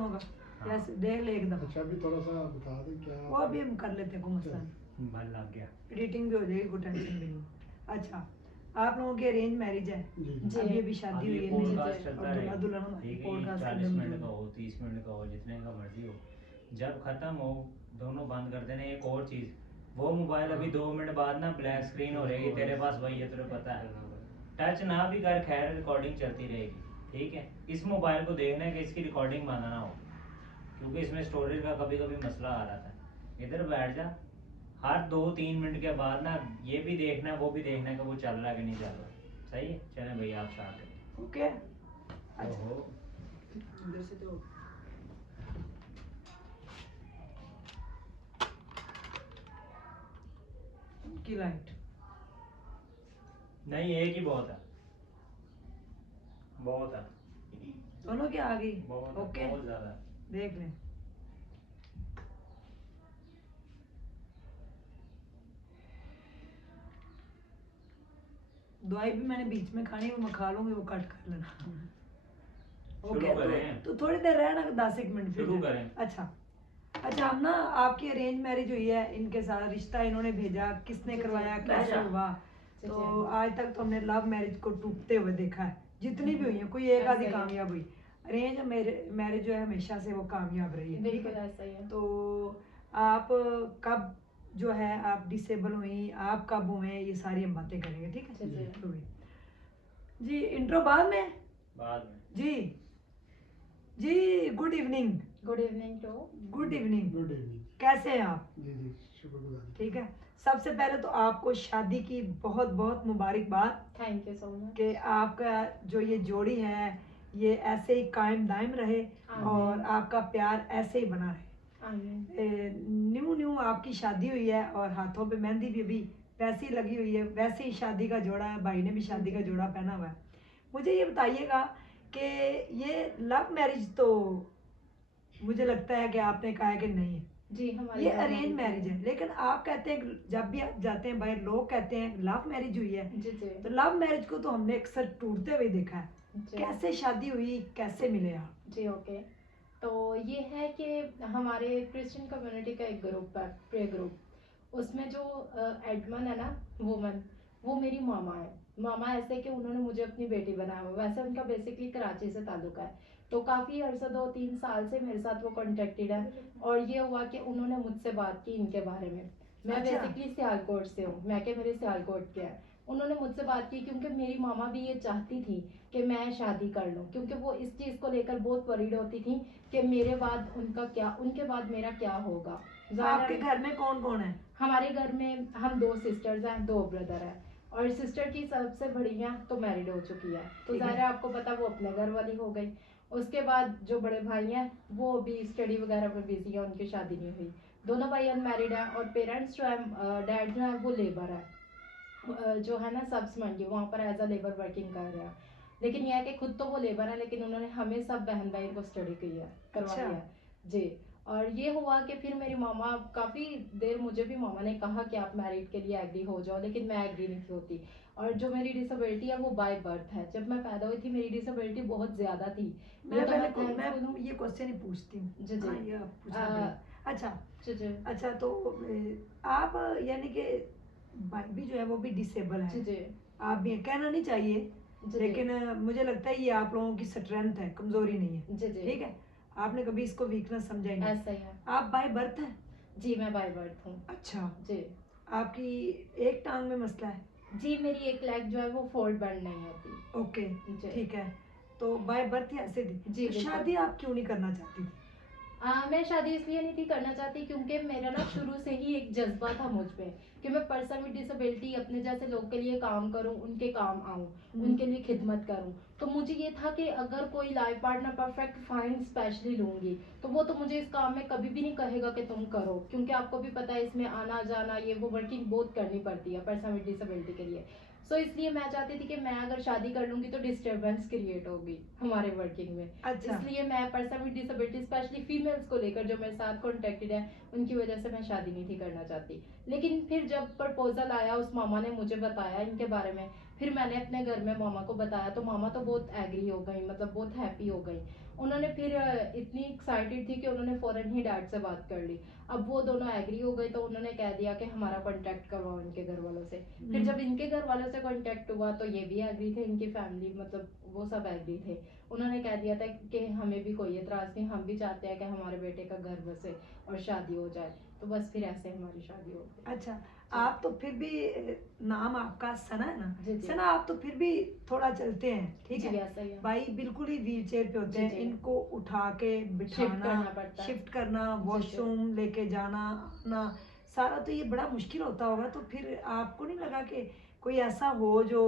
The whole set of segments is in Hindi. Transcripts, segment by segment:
दोनों का? हाँ। यस, देख ले एकदम। अच्छा अभी थोड़ा सा बता दें क्या वो अभी हम कर लेते हैं, कोई मसला नहीं, मन लग गया। एडिटिंग भी हो जाएगी, कोई टेंशन भी नहीं। अच्छा, आप लोगों की अरेंज मैरिज है? जी अभी अभी शादी हुई है, पॉडकास्ट चलता और दूल्हा है, दुल्हन ठीक है, पॉडकास्ट 40 मिनट का हो, 30 मिनट का हो, जितने का मर्जी हो, जब खत्म हो दोनों बंद कर देना। एक और चीज़, वो मोबाइल अभी 2 मिनट बाद ना ब्लैक स्क्रीन हो रहेगी, तेरे पास वही है, तुझे पता है। टच ना भी कर, खैर रिकॉर्डिंग चलती रहेगी, ठीक है। इस मोबाइल को देखना है कि इसकी रिकॉर्डिंग बंद ना हो, क्योंकि इसमें स्टोरेज का कभी कभी मसला आ रहा था। इधर बैठ जा, हर 2-3 मिनट के बाद ना ये भी देखना है, वो भी देखना है कि वो चल रहा है कि नहीं चल रहा। सही है, चलें भैया आप स्टार्ट करें। ओके। अच्छा, ओहो, इधर से तो की लाइट नहीं एक ही बहुत है, बहुत है, दोनों की आ गई। बहुत ओके, बहुत ज़्यादा। देख लें। दवाई भी मैंने बीच में खानी है, वो मैं खा लूंगी, वो कट कर लेना। शुरू ओके, करें? तो थोड़ी देर रहना, 10-1 मिनट फिर शुरू करें। अच्छा अच्छा, हम ना आपकी अरेंज मैरिज हुई है, इनके साथ रिश्ता इन्होंने भेजा, किसने करवाया, कैसे हुआ? तो आज तक तो हमने लव मैरिज को टूटते हुए देखा है, जितनी भी हुई है, कोई एक आधी कामयाब हुई। अरेंज मैरिज जो है हमेशा से वो कामयाब रही है, ठीक है। तो आप कब जो है आप डिसेबल हुई, आप कब हुए, ये सारी हम बातें करेंगे, ठीक है। तो जी इंट्रो बाद में जी जी good evening. Good evening too. Good evening. Good evening. कैसे हैं आप? जी जी शुक्रगुजार। ठीक है, सबसे पहले तो आपको शादी की बहुत बहुत मुबारकबाद थैंक यू सो मच। कि आपका जो ये जोड़ी है ये ऐसे ही कायम दायम रहे और आपका प्यार ऐसे ही बना रहे। न्यू आपकी शादी हुई है और हाथों पे मेहंदी भी अभी वैसी लगी हुई है, वैसे ही शादी का जोड़ा है, भाई ने भी शादी का जोड़ा पहना हुआ है। मुझे ये बताइएगा कि ये लव मैरिज तो मुझे लगता है कि आपने कहा है कि नहीं है, जी हमारी ये अरेंज मैरिज है, लेकिन आप कहते हैं जब भी आप जाते हैं बाहर लोग कहते हैं लव मैरिज हुई है। जी जी तो लव मैरिज को तो हमने अक्सर टूटते हुए देखा है, कैसे शादी हुई, कैसे मिले आप? जी ओके, तो ये है कि हमारे क्रिश्चियन कम्युनिटी का एक ग्रुप है, प्रे ग्रुप, उसमें जो एडमन है ना वुमन, वो मेरी मामा है। मामा ऐसे कि उन्होंने मुझे अपनी बेटी बनाया हुआ, वैसे उनका बेसिकली कराची से ताल्लुक है, तो काफ़ी अर्सा 2-3 साल से मेरे साथ वो कॉन्टेक्टेड है। और ये हुआ कि उन्होंने मुझसे बात की इनके बारे में। मैं बेसिकली सियालकोट से हूँ, मैं के मेरे सियालकोट के हैं। उन्होंने मुझसे बात की क्योंकि मेरी मामा भी ये चाहती थी कि मैं शादी कर लूँ, क्योंकि वो इस चीज़ को लेकर बहुत वरीड होती थी कि मेरे बाद उनका क्या, उनके बाद मेरा क्या होगा। आपके घर में कौन कौन है? हमारे घर में हम 2 सिस्टर्स हैं, 2 ब्रदर हैं, और सिस्टर की सबसे बड़ी है तो मैरिड हो चुकी है, तो ज़ाहिर है आपको पता वो अपने घर वाली हो गई। उसके बाद जो बड़े भाई हैं वो अभी स्टडी वगैरह में बिजी है, उनकी शादी नहीं हुई। दोनों भाई अनमैरिड हैं और पेरेंट्स जो है, डैड जो है वो लेबर है, जो है ना सब्स मंडी, वहाँ पर एज अ लेबर वर्किंग कर रहे हैं। लेकिन यह है कि खुद तो वो लेबर है, लेकिन उन्होंने हमें सब बहन भाई को स्टडी की है, करवाई है जी। और ये हुआ कि फिर मेरी मामा काफ़ी देर, मुझे भी मामा ने कहा कि आप मैरिड के लिए एग्री हो जाओ, लेकिन मैं एग्री नहीं थी होती। और जो मेरी डिसेबिलिटी है वो बाय बर्थ है, जब मैं पैदा हुई थी मेरी डिसेबिलिटी बहुत ज़्यादा थी। मैं ये क्वेश्चन ही पूछती हूँ जी जी। ये आप पूछना। अच्छा जी जी। अच्छा, तो आप यानी कि भाई भी जो है वो भी डिसेबल है, जी जी। आप भी हैं, कहना नहीं चाहिए, लेकिन मुझे लगता है ये आप लोगों की स्ट्रेंथ है, कमजोरी नहीं है। जी जी। ठीक है, आपने कभी इसको वीकनेस समझा ही नहीं। ऐसा ही है। आप बाय बर्थ है? जी मैं बाय बर्थ हूँ। अच्छा जी। आपकी एक टांग में मसला है? जी मेरी एक लेग जो है वो फोल्ड बर्न नहीं होती। ओके जी। ठीक है, तो बाय बर्थ ही ऐसे थी। जी, तो बिल्कुल। शादी आप क्यों नहीं करना चाहती थी? मैं शादी इसलिए नहीं थी करना चाहती क्योंकि मेरा ना शुरू से ही एक जज्बा था मुझ पे कि मैं पर्सन विद डिसेबिलिटी अपने जैसे लोग के लिए काम करूं, उनके काम आऊं, उनके लिए खिदमत करूं। तो मुझे ये था कि अगर कोई life partner perfect fine specially लूंगी तो वो तो मुझे इस काम में कभी भी नहीं कहेगा कि तुम करो, क्योंकि आपको भी पता है इसमें आना जाना ये वो वर्किंग बहुत करनी पड़ती है पर्सन विद डिसेबिलिटी के लिए। सो इसलिए मैं चाहती थी कि मैं अगर शादी कर लूंगी तो डिस्टर्बेंस क्रिएट होगी हमारे वर्किंग में। अच्छा। इसलिए मैं person with disability specially females को लेकर जो मेरे साथ कॉन्टेक्टेड है उनकी वजह से मैं शादी नहीं थी करना चाहती। लेकिन फिर जब प्रपोजल आया उस मामा ने मुझे बताया इनके बारे में, फिर मैंने अपने घर में मामा को बताया तो मामा तो बहुत एग्री हो गई, मतलब बहुत हैप्पी हो गई। उन्होंने फिर इतनी एक्साइटेड थी कि उन्होंने फौरन ही डैड से बात कर ली। अब वो दोनों एग्री हो गए तो उन्होंने कह दिया कि हमारा कांटेक्ट करवाओ इनके घर वालों से। फिर जब इनके घर वालों से कांटेक्ट हुआ तो ये भी एग्री थे, इनकी फैमिली मतलब वो सब एग्री थे। उन्होंने कह दिया था कि हमें भी कोई एतराज नहीं, हम भी चाहते हैं कि हमारे बेटे का घर बसे और शादी हो जाए। तो बस फिर ऐसे हमारी शादी हो गई। अच्छा, आप तो फिर भी नाम आपका सना है ना? जी, जी। सना, आप तो फिर भी थोड़ा चलते हैं, ठीक जी, है? ऐसा ही है। भाई बिल्कुल ही व्हील चेयर पे होते जी, हैं, जी। इनको उठा के बिठाना, करना पड़ता है। शिफ्ट करना, जी, जी। वॉशरूम लेके जाना, आना, सारा तो ये बड़ा मुश्किल होता होगा। तो फिर आपको नहीं लगा कि कोई ऐसा हो जो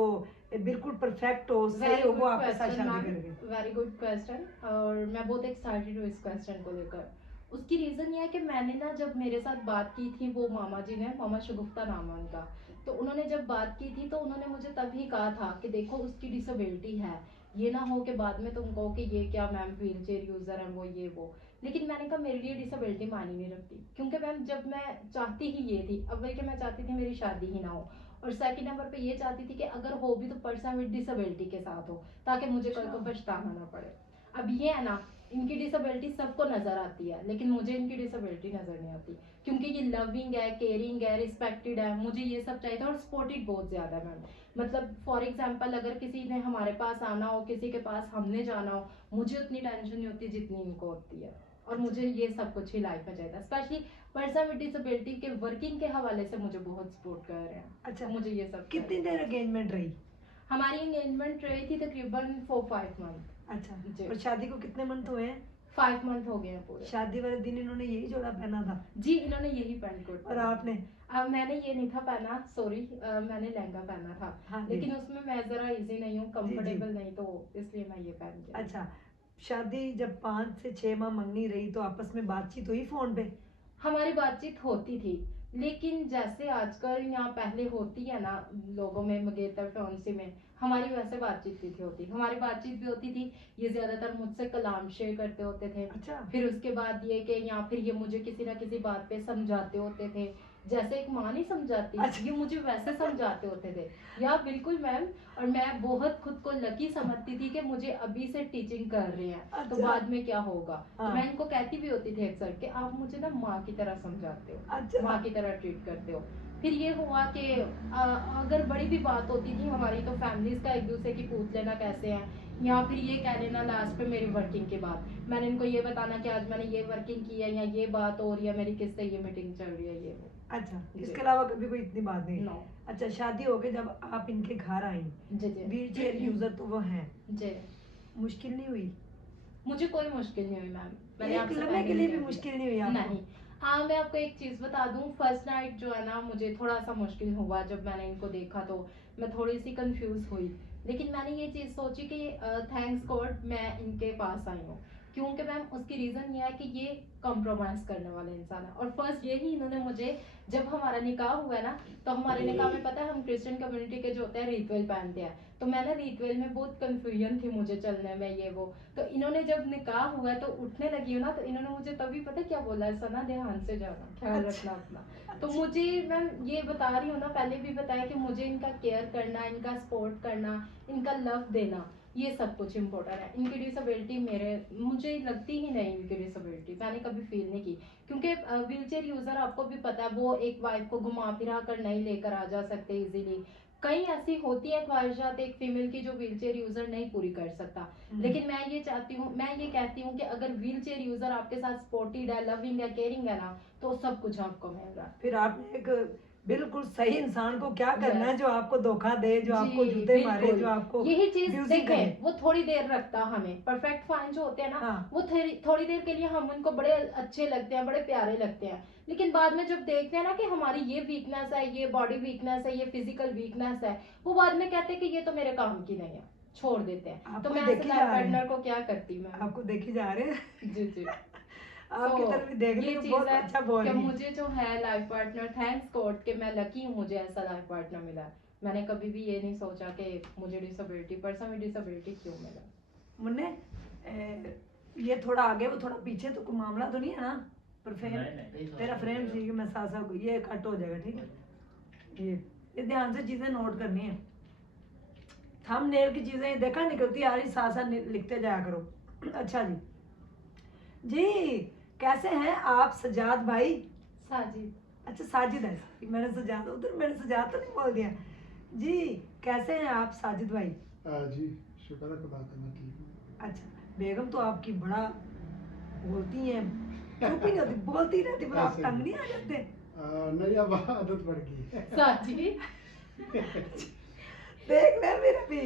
बिल्कुल परफेक्ट हो, सही हो, वो आपके साथ शादी करेंगे? वेरी गुड क्वेश्चन, और मैं बहुत एक्साइटेड हूँ इस क्वेश्चन को लेकर। उसकी रीज़न ये है कि मैंने ना जब मेरे साथ बात की थी वो मामा जी ने, मामा शगुफ्ता नाम है उनका, तो उन्होंने जब बात की थी तो उन्होंने मुझे तभी कहा था कि देखो उसकी डिसेबिलिटी है, ये ना हो कि बाद में तुम कहो कि ये क्या मैम व्हील चेयर यूज़र है वो ये वो। लेकिन मैंने कहा मेरे लिए डिसेबिलिटी मानी नहीं रखती, क्योंकि मैम जब मैं चाहती ही ये थी, अव्वल कि मैं चाहती थी मेरी शादी ही ना हो, और सेकंड नंबर पे ये चाहती थी कि अगर हो भी तो पर्सन विद डिसेबिलिटी के साथ हो, ताकि मुझे कल को पछताना ना पड़े। अब ये है ना, इनकी डिसेबिलिटी सबको नजर आती है लेकिन मुझे इनकी डिसेबिलिटी नजर नहीं आती, क्योंकि ये लविंग है, केयरिंग है, रिस्पेक्टेड है, मुझे ये सब चाहिए था, और सपोर्टेड बहुत ज्यादा है मैम। मतलब फॉर एग्जांपल अगर किसी ने हमारे पास आना हो, किसी के पास हमने जाना हो, मुझे उतनी टेंशन नहीं होती जितनी इनको होती है, और मुझे ये सब कुछ ही लाइफ में चाहिए था। स्पेशली पर्सन विद डिसेबिलिटी के वर्किंग के हवाले से मुझे बहुत सपोर्ट कर रहे हैं। अच्छा, मुझे ये सब कितनी चाहिए। देर एंगेजमेंट रही? हमारी एंगेजमेंट रही थी तकरीबन 4-5 मंथ। अच्छा, जी। और शादी को कितने मंथ हुए हैं? 5 मंथ हो गए हैं पूरे। शादी वाले दिन इन्होंने यही जोड़ा पहना था? जी, इन्होंने यही पैंट कोट और आपने? अब मैंने ये नहीं था पहना, सॉरी, मैंने लहंगा पहना था। हाँ जी। लेकिन उसमें मैं जरा इजी नहीं हूँ, जी। कंफर्टेबल नहीं, तो इसलिए मैं ये पहन के आई। अच्छा, शादी जब 5 से 6 माह मंगनी रही तो आपस में बातचीत हुई फोन पे? हमारी बातचीत होती थी, लेकिन जैसे आजकल यहाँ पहले होती है ना लोगों में मंगेतर फियांसी में, हमारी वैसे बातचीत नहीं थी होती। हमारी बातचीत भी होती थी, ये ज्यादातर मुझसे कलाम शेयर करते होते थे। अच्छा। फिर उसके बाद ये कि या फिर ये मुझे किसी ना किसी बात पे समझाते होते थे, जैसे एक माँ नहीं समझाती, अच्छा। ये मुझे वैसे समझाते होते थे। या बिल्कुल मैम, और मैं बहुत खुद को लकी समझती थी कि मुझे अभी से टीचिंग कर रहे हैं, तो अच्छा। बाद में क्या होगा। हाँ। तो मैं इनको कहती भी होती थी अक्सर कि आप मुझे ना माँ की तरह समझाते हो, अच्छा। माँ की तरह ट्रीट करते हो। फिर ये हुआ कि अगर बड़ी भी बात होती थी हमारी तो फैमिलीज का एक दूसरे की पूछ लेना कैसे हैं, या फिर ये कह लेना लास्ट पे मेरी वर्किंग के बाद मैंने इनको ये बताना कि आज मैंने ये वर्किंग की है, या ये बात हो रही है मेरी, किससे ये मीटिंग चल रही है, ये वो। अच्छा, जी। इसके अलावा कभी कोई इतनी बात नहीं? नो। अच्छा, शादी हो गई, जब आप इनके घर आई, जी जी व्हील चेयर यूजर तो वो हैं, जी। मुश्किल नहीं हुई? मुझे कोई मुश्किल नहीं हुई मैम, मैंने एक आपसे लम्हे पहले के लिए कह भी दिया। मुश्किल नहीं हुई आपको? नहीं। हाँ, मैं आपको एक चीज बता दूं, फर्स्ट नाइट जो है ना मुझे थोड़ा सा मुश्किल हुआ, जब मैंने इनको देखा तो मैं थोड़ी सी कंफ्यूज हुई, लेकिन मैंने ये चीज सोची कि थैंक्स गॉड मैं इनके पास आई हूँ, क्योंकि मैम उसकी रीजन ये है कि ये कॉम्प्रोमाइज करने वाले इंसान है। और फर्स्ट यही इन्होंने मुझे, जब हमारा निकाह हुआ है ना, तो हमारे निकाह में पता है हम क्रिश्चियन कम्युनिटी के जो होते हैं रीतवेल पहनते हैं, तो मैंने रीतवेल में बहुत कंफ्यूजन थी मुझे चलने में, ये वो। तो इन्होंने जब निकाह हुआ तो उठने लगी हूँ ना, तो इन्होंने मुझे तभी पता क्या बोला, सना ध्यान से जाना, ख्याल रखना अपना। तो मुझे मैम ये बता रही हूँ ना, पहले भी बताया कि मुझे इनका केयर करना, इनका सपोर्ट करना, इनका लव देना, ये सब कुछ इम्पोर्टेंट है। इनकी डिसेबिलिटी मुझे लगती ही नहीं, इनकी डिसेबिलिटी मैंने कभी फील नहीं की, क्योंकि व्हील चेयर यूजर आपको भी पता है वो एक वाइफ को घुमा फिरा कर नहीं लेकर आ जा सकते इजीली। कई ऐसी होती है ख्वाहिशात एक फीमेल की जो व्हील चेयर यूजर नहीं पूरी कर सकता, लेकिन मैं ये चाहती हूँ, मैं ये कहती हूँ कि अगर व्हील चेयर यूजर आपके साथ सपोर्टेड है, लविंग है, केयरिंग है ना, तो सब कुछ आपको मिल रहा है। फिर आपने एक बिल्कुल सही इंसान को क्या करना है, Yes. जो आपको धोखा दे, जो आपको जी, जूते मारे, बिल्कुल। जो आपको यही चीज abusing करे। देखें, वो थोड़ी देर रखता हमें, परफेक्ट फाइन जो होते हैं ना, हाँ। वो थोड़ी देर के लिए हम उनको बड़े अच्छे लगते हैं, बड़े प्यारे लगते हैं, लेकिन बाद में जब देखते हैं ना कि हमारी ये वीकनेस है, ये बॉडी वीकनेस है, ये फिजिकल वीकनेस है, वो बाद में कहते हैं कि ये तो मेरे काम की नहीं है, छोड़ देते हैं। तो आपको मैं देखी जा रही है। पार्टनर को क्या करती मैं, आपको देखी जा रहे हैं। जी जी। आपकी तरफ भी देखने ये को चीज बहुत है अच्छा बोल कि रही है। मुझे जो है लाइफ पार्टनर, थैंक्स गॉड कि मैं लकी हूँ, मुझे ऐसा लाइफ पार्टनर मिला। मैंने कभी भी ये नहीं सोचा कि मुझे डिसेबिलिटी, पर्सन विद डिसेबिलिटी क्यों मिला। मुन्ने, ये थोड़ा आगे वो थोड़ा पीछे, तो कोई मामला तो नहीं है ना? पर फ्रेम, नहीं, तेरा फ्रेम ठीक है, मैं साथ साथ ये कट हो जाएगा, ठीक है? ये ध्यान से चीजें नोट करनी है। थंबनेल की चीजें देखा निकलती आ रही, साथ साथ लिखते जाया करो। अच्छा जी। जी कैसे हैं आप सजाद भाई? साजिद। अच्छा साजिद है, मैंने सजाद उधर मैंने सजाद तो नहीं बोल दिया। जी कैसे हैं आप साजिद भाई? जी शुक्र है खुदा का, मैं ठीक हूँ। अच्छा बेगम तो आपकी बड़ा बोलती हैं, चुप ही नहीं होती, बोलती रहती, पर आप ऐसे तंग ही। नहीं आ जाते? नहीं अब आदत पड़ गई है। साजिद। देख ले मेरे भी।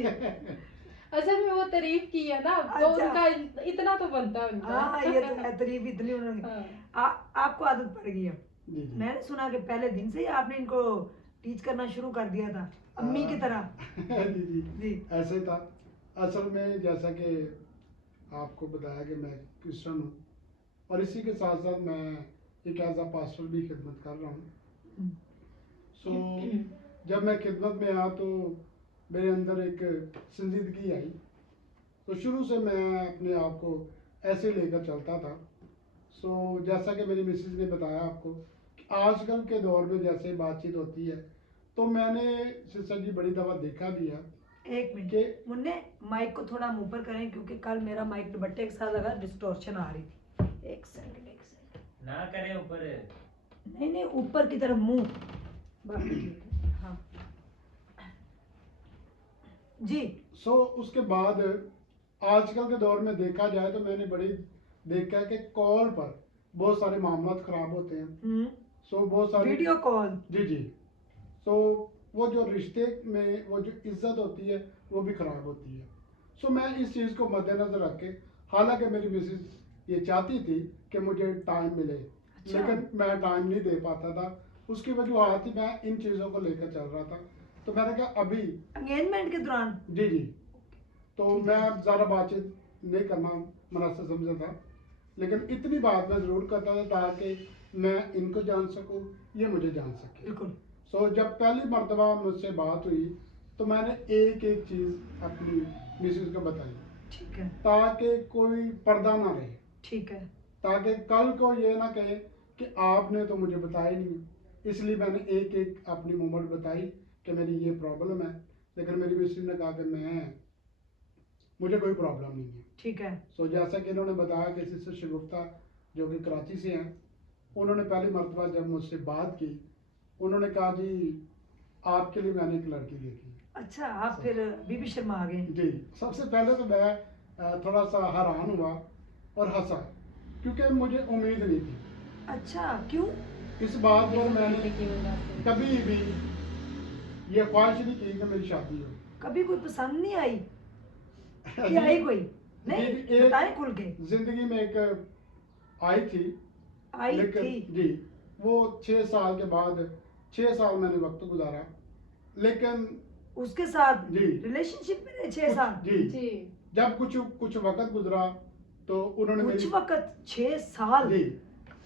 असल में वो तारीफ की है ना, तो अच्छा। उनका इतना तो बनता है उनका। हाँ ये तो है, तारीफ इतनी उन्होंने। हाँ। आपको आदत पड़ गई है। जी जी। मैंने सुना कि पहले दिन से ही आपने इनको टीच करना शुरू कर दिया था, अम्मी की तरह। जी जी जी। ऐसे ही था। असल में जैसा कि आपको बताया कि मैं क्रिश्चियन हूँ, और इसी के साथ साथ मैं एक एज अ पास्टर भी खिदमत कर रहा हूँ। हम्म, सो जब मैं खिदमत में आया तो मेरे अंदर एक संजीदगी आई। तो शुरू से मैं अपने आप को ऐसे लेकर चलता था। सो जैसा कि मेरी मिसेज ने बताया आपको कि आजकल के दौर में जैसे बातचीत होती है, तो मैंने सिस्टर जी बड़ी दफ़ा देखा भी है एक मिनट कि मुन्ने, माइक को थोड़ा मुंह पर करें क्योंकि कल मेरा माइक दुपट्टे के साथ लगा, डिस्टॉर्शन आ रही थी। एक सेकंड एक सेकंड। ना करे ऊपर। नहीं नहीं ऊपर की तरफ मुंह, बाकी ठीक है। हाँ जी। सो उसके बाद आजकल के दौर में देखा जाए तो मैंने बड़ी देखा है कि कॉल पर बहुत सारे मामला खराब होते हैं। सो बहुत सारी वीडियो कॉल। जी जी। सो वो जो रिश्ते में वो जो इज्जत होती है वो भी खराब होती है। सो मैं इस चीज़ को मद्देनजर रख के, हालांकि मेरी मिसेज ये चाहती थी कि मुझे टाइम मिले, अच्छा। लेकिन मैं टाइम नहीं दे पाता था। उसकी वजह थी मैं इन चीज़ों को लेकर चल रहा था। तो मैंने कहा अभी एंगेजमेंट के दौरान। जी जी। तो ठीक मैं है। ज़्यादा बातचीत नहीं करना मुनासिब समझा था, लेकिन इतनी बात मैं ज़रूर करता था ताकि मैं इनको जान सकूं, ये मुझे जान सके। बिल्कुल। सो जब पहली मर्तबा मुझसे बात हुई तो मैंने एक एक चीज़ अपनी मिसेज को बताई ठीक है। ताकि कोई पर्दा ना रहे, ठीक है। ताकि कल को ये ना कहे कि आपने तो मुझे बताया ही नहीं। इसलिए मैंने एक एक अपनी मोमेंट बताई कि मेरी ये प्रॉब्लम है, लेकिन मेरी मिसेज ने कहा कि मुझे कोई प्रॉब्लम नहीं है। ठीक है। सो जैसा कि इन्होंने बताया कि सिस्टर शगुफ्ता जो कि कराची से हैं, उन्होंने पहली मर्तबा जब मुझसे बात की, उन्होंने कहा जी आपके लिए मैंने एक लड़की देखी। अच्छा आप फिर बीबी शर्मा आ गए? जी। सबसे पहले तो मैं थोड़ा सा हैरान हुआ और हंसा, क्योंकि मुझे उम्मीद नहीं थी। अच्छा क्यों? इस बात पर मैंने Visibility की वजह से। कभी भी ये ख्वाहिश नहीं की कि मेरी शादी हो। कभी कोई पसंद नहीं आई कि जी, आई कोई? नहीं एक बताएं खुल के। जिंदगी में एक आई थी, आई लेकिन थी। जी वो 6 साल के बाद 6 साल मैंने वक्त गुजारा, लेकिन उसके साथ जी रिलेशनशिप में रहे 6 साल? जी जी। जब कुछ कुछ वक्त गुजरा तो उन्होंने कुछ मेरी वक्त 6 साल? जी,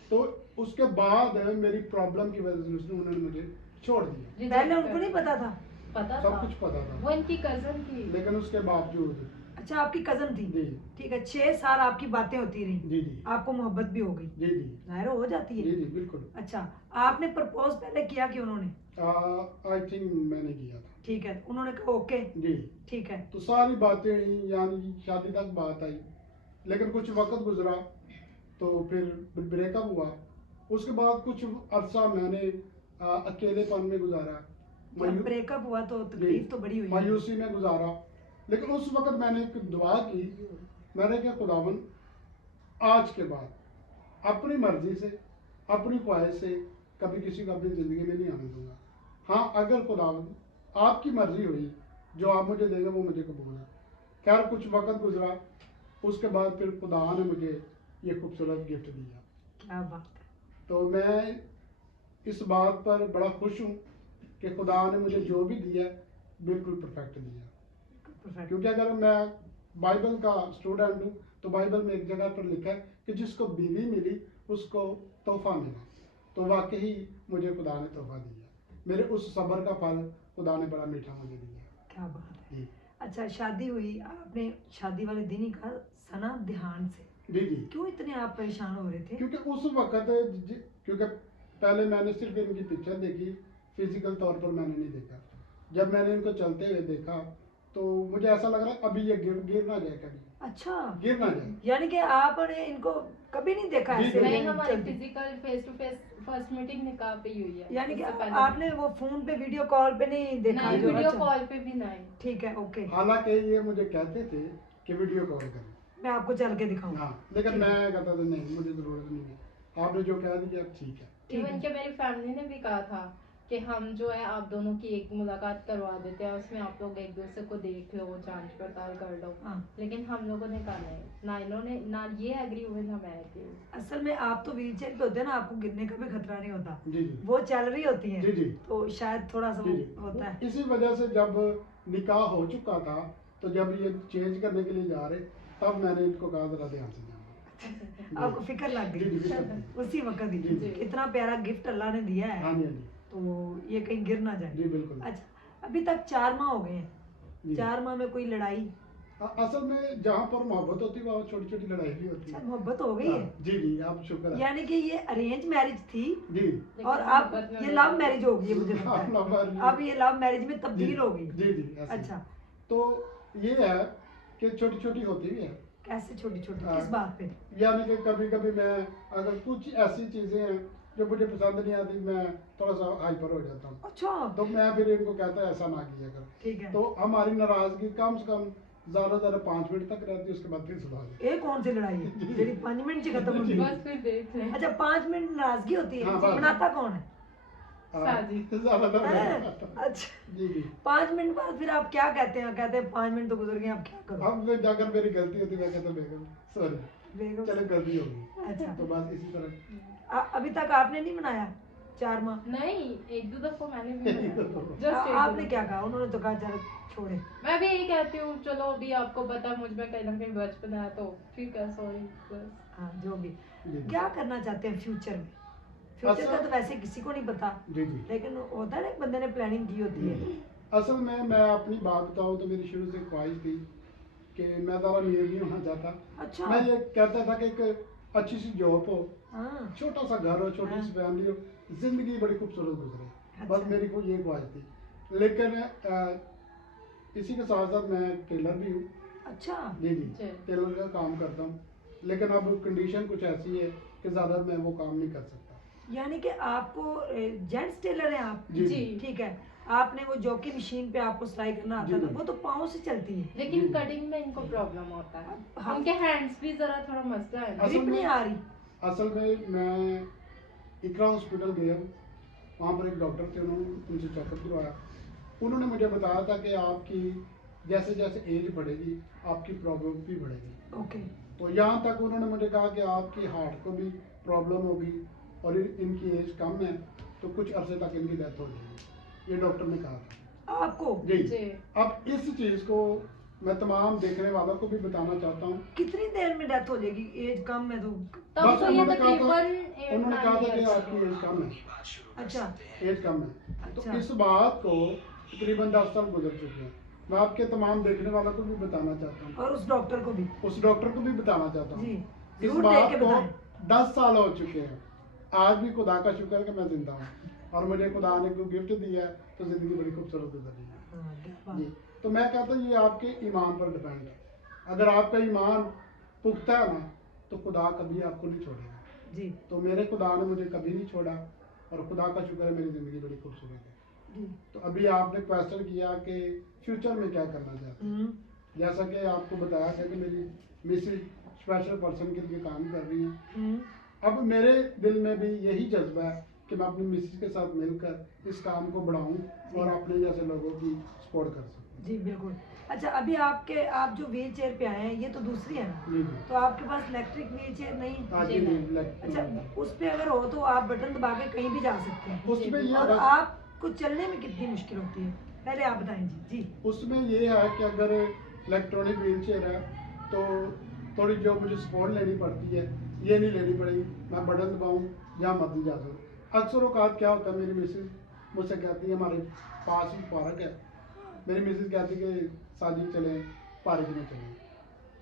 तो उसके बाद मेरी प्रॉब्लम की वजह से उन्होंने मुझे छोड़ दिया। Reject पहले उनको कर नहीं दिया। पता था? पता सब था। कुछ पता वो था, इनकी कजन थी। लेकिन उसके बावजूद अच्छा आपकी कजन थी? जी ठीक है, 6 साल आपकी बातें होती रही, जी जी आपको मोहब्बत भी हो गई, जी जी जाहिर हो जाती जी है। जी बिल्कुल। अच्छा आपने प्रपोज पहले किया कि उन्होंने? आई थिंक मैंने किया था। ठीक है, उन्होंने कहा ओके। जी। ठीक है। तो सारी बातें हुई, यानी शादी तक बात आई, लेकिन कुछ वक्त गुजरा तो फिर ब्रेकअप हुआ। उसके बाद कुछ अरसा मैंने अकेलेपन में गुजारा, जब ब्रेकअप हुआ तो तकलीफ तो बड़ी हुई है। मायूसी में गुजारा। लेकिन उस वक्त मैंने एक दुआ की, मैंने कहा खुदावन आज के बाद अपनी मर्जी से अपनी ख्वाहिश से कभी किसी को अपनी ज़िंदगी में नहीं आने दूंगा। हाँ अगर खुदावन आपकी मर्जी हुई, जो आप मुझे देंगे वो मुझे कबूल है। खैर कुछ वक्त गुजरा, उसके बाद फिर खुदा ने मुझे ये खूबसूरत गिफ्ट दिया। क्या बात है। तो मैं इस बात पर बड़ा खुश हूँ कि खुदा ने मुझे जो भी दिया बिल्कुल परफेक्ट दिया। परफेक्ट। क्योंकि अगर मैं बाइबल का स्टूडेंट हूँ तो बाइबल में एक जगह पर लिखा है कि जिसको बीवी मिली उसको तोहफा मिला। तो वाकई मुझे खुदा ने तोहफा दिया, मेरे उस सब्र का फल खुदा ने बड़ा मीठा मुझे दिया। क्या बात है। जी अच्छा शादी हुई, आपने शादी वाले दिन ही कहा सना ध्यान से, जी जी। क्यों इतने आप परेशान हो रहे थे? क्योंकि उस वक्त क्योंकि पहले मैंने सिर्फ इनकी पिक्चर देखी, फिजिकल तौर पर मैंने नहीं देखा। जब मैंने इनको चलते हुए देखा तो मुझे ऐसा लग रहा है अभी ये गिर ना जाए, कभी अच्छा, गिर ना जाए। यानी कि आपने इनको कभी नहीं देखा जी, ऐसे जी। नहीं, हमारी चलते? Physical face to face first meeting निकाह पे ही हुई है। यानी कि उससे पहले आपने वो फोन पे वीडियो कॉल पे नहीं देखा नहीं, जो? वीडियो अच्छा, कॉल पे भी नहीं। ठीक है, ओके, हालांकि ये मुझे कहते थे कि वीडियो कॉल करें, मैं आपको चल के दिखाऊं। हाँ, लेकिन ठीक है। मैं कहता था नहीं, मुझे जरूरत नहीं है, आपने जो कह दिया ठीक है। ठीक इवन है। के मेरी फैमिली ने भी कहा था कि हम जो है आप दोनों की एक मुलाकात करवा देते हैं, उसमें आप लोग एक दूसरे को देख लो, जांच पड़ताल कर लो। हाँ। लेकिन हम लोगों ने कहा नहीं, ना इन्होंने, ना ये एग्री हुए, ना मैं एग्री हुई। असल में आप तो व्हील चेयर पे होते हैं ना, आपको गिरने का भी खतरा नहीं होता, जी जी वो चल रही होती है, जी जी तो शायद थोड़ा सा जी वो होता है। जी। इसी वजह से जब निकाह हो चुका था, तो जब ये चेंज करने के लिए जा रहे, तब मैंने इनको कहा जरा ध्यान से जाना। आपको फिक्र लग जी जी गई बिल्कुल। उसी वक्त ही। जी, जी। इतना प्यारा गिफ्ट अल्लाह ने दिया है, हाँ जी हाँ जी तो ये कहीं गिर ना जाए। जी बिल्कुल। अच्छा, अभी तक 4 माह हो गए हैं, जी। 4 माह में कोई लड़ाई? असल में जहाँ पर मोहब्बत होती है वहाँ छोटी छोटी लड़ाई भी होती अच्छा, है। मोहब्बत हो गई है। हाँ, जी जी, आप शुक्र है। यानी कि ये अरेंज मैरिज थी जी और अब ये लव मैरिज हो गई है, मुझे लगता हाँ, love है marriage। अब ये लव मैरिज में जी तब्दील हो गई। जी जी ऐसे। अच्छा, तो ये है कि छोटी छोटी होती भी है, कैसे छोटी छोटी, हाँ। किस बात पे? यानी कि कभी कभी मैं, अगर कुछ ऐसी चीजें हैं जो मुझे पसंद नहीं आती, मैं थोड़ा सा हाइपर हो जाता हूँ, अच्छा, तो मैं फिर इनको कहता है ऐसा ना किया कर। ठीक है। तो हमारी नाराजगी कम से कम ज्यादा ज्यादा 5 मिनट तक रहती है, उसके बाद फिर सुलह जाती ये कौन सी लड़ाई है जेडी 5 मिनट से खत्म होती है? बस फिर देख लें। अच्छा, 5 मिनट नाराजगी होती है, हाँ, बस। बनाता कौन है? है। साजिद। ज्यादातर हैं? मैं- अच्छा, जी जी। 5 मिनट बाद फिर आप क्या कहते हैं? कहते हैं 5 मिनट तो गुजर गए, अब क्या करो? अब अगर मेरी गलती होती मैं कहता बेगम सॉरी, बेगम, चलो गलती होगी, अच्छा, तो बस इसी तरह। अभी तक आपने नहीं बनाया 4 माह? नहीं, एक दो दफा मैंने भी बनाया। Just एक आपने दो क्या दफा। कहा? उन्होंने तो कहा चलो छोड़े। मैं भी यही कहती हूँ, चलो अभी आपको पता है मुझ में कहीं ना कहीं बचपन है, तो ठीक है, सॉरी बस। हाँ, जो भी। जी। क्या करना चाहते हैं फ्यूचर में? फ्यूचर का तो वैसे किसी को नहीं पता, जी जी। लेकिन होता है ना, एक बंदे ने प्लानिंग की होती है। असल में मैं अपनी बात बताऊं तो मेरी शुरू से ख्वाहिश थी कि मैं ज़्यादा अमीर नहीं होना चाहता। अच्छा, मैं ये कहता था कि एक अच्छी सी जॉब हो, हाँ, छोटा सा घर हो, छोटी सी फैमिली हो, जिंदगी बड़ी खूबसूरत गुजरे, बस अच्छा। मेरी को ये ख्वाहिश थी। लेकिन इसी के साथ साथ मैं टेलर भी हूँ। अच्छा, जी जी, जी। टेलर का काम करता हूँ, लेकिन अब कंडीशन कुछ ऐसी है कि ज़्यादा मैं वो काम नहीं कर सकता। यानी कि आपको जेंट्स टेलर हैं आप? जी जी। ठीक है। आपने वो जॉकी मशीन पे आपको सिलाई करना आता जी, था, जी। वो तो पाँव से चलती है, लेकिन जी। कटिंग में इनको प्रॉब्लम होता है, हाँ। उनके हैंड्स भी जरा थोड़ा मसला है ना। असल ग्रिप में- नहीं आ रही। असल में मैं इकरा हॉस्पिटल गया, वहाँ पर एक डॉक्टर थे, उन्होंने उनसे चेकअप करवाया। उन्होंने मुझे बताया था कि आपकी जैसे जैसे एज बढ़ेगी आपकी प्रॉब्लम भी बढ़ेगी। ओके, तो यहाँ तक उन्होंने मुझे कहा कि आपकी हार्ट को भी प्रॉब्लम होगी और इनकी एज कम है, तो कुछ अरसे तक इनकी डेथ हो जाएगी, ये डॉक्टर ने कहा था। आपको जी। जी। अब इस चीज़ को मैं तमाम देखने वालों को भी बताना चाहता हूँ। कितनी देर में डेथ हो जाएगी? एज कम है तो? तब बस तो ये उन्होंने कहा था- तकरीबन उन्होंने कहा था कि 8-9 आपकी years एज कम है, अच्छा, एज कम है। तो अच्छा। इस बात को तकरीबन 10 साल गुजर चुके हैं। मैं आपके तमाम देखने वालों को भी बताना चाहता हूँ, और उस डॉक्टर को भी? उस डॉक्टर को भी बताना चाहता हूँ। जी, इस जरूर देख बात के को बताएं। 10 साल हो चुके हैं, आज भी खुदा का शुक्र है कि मैं जिंदा हूँ और मुझे खुदा ने कोई गिफ्ट दिया है, तो जिंदगी बड़ी खूबसूरत गुजर रही है। हाँ, क्या बात। जी, तो मैं कहता हूँ ये आपके ईमान पर डिपेंड है। अगर आपका ईमान पुख्ता है ना, तो खुदा कभी आपको नहीं छोड़ेगा। जी, तो मेरे खुदा ने मुझे कभी नहीं छोड़ा और खुदा का शुक्र है, मेरी ज़िंदगी बड़ी खूबसूरत है। जी। तो अभी आपने क्वेश्चन किया कि फ्यूचर में क्या करना चाहते हैं। हम्म, जैसा कि आपको बताया था कि मेरी मिसेज स्पेशल पर्सन के लिए काम कर रही हैं। हम्म, अब मेरे दिल में भी यही जज्बा है कि मैं अपनी मिसेज के साथ मिलकर इस काम को बढ़ाऊं और अपने जैसे लोगों की सपोर्ट कर सकूं। जी, बिल्कुल। अच्छा, अभी आप जो व्हील चेयर पे आए हैं, ये तो दूसरी है ना? जी जी। तो आपके पास इलेक्ट्रिक व्हील चेयर नहीं? आज जी, ही नहीं। नहीं, like- अच्छा, उस पे अगर हो तो आप बटन दबा के कहीं भी जा सकते हैं, उसमें ये और बस आपको चलने में कितनी मुश्किल होती है, पहले आप बताएं जी। जी, उसमें ये है कि अगर इलेक्ट्रॉनिक व्हील चेयर है तो थोड़ी जो मुझे सपोर्ट लेनी पड़ती है, ये नहीं लेनी पड़ेगी, मैं बटन दबाऊँ जहाँ मर्जी जा सकूँ। अक्सर औकात क्या होता है, मेरी मिसेज मुझसे कहती है हमारे पास ही पार्क है, मेरी मिसेज कहती है कि साजिद चले पार्क में चलें।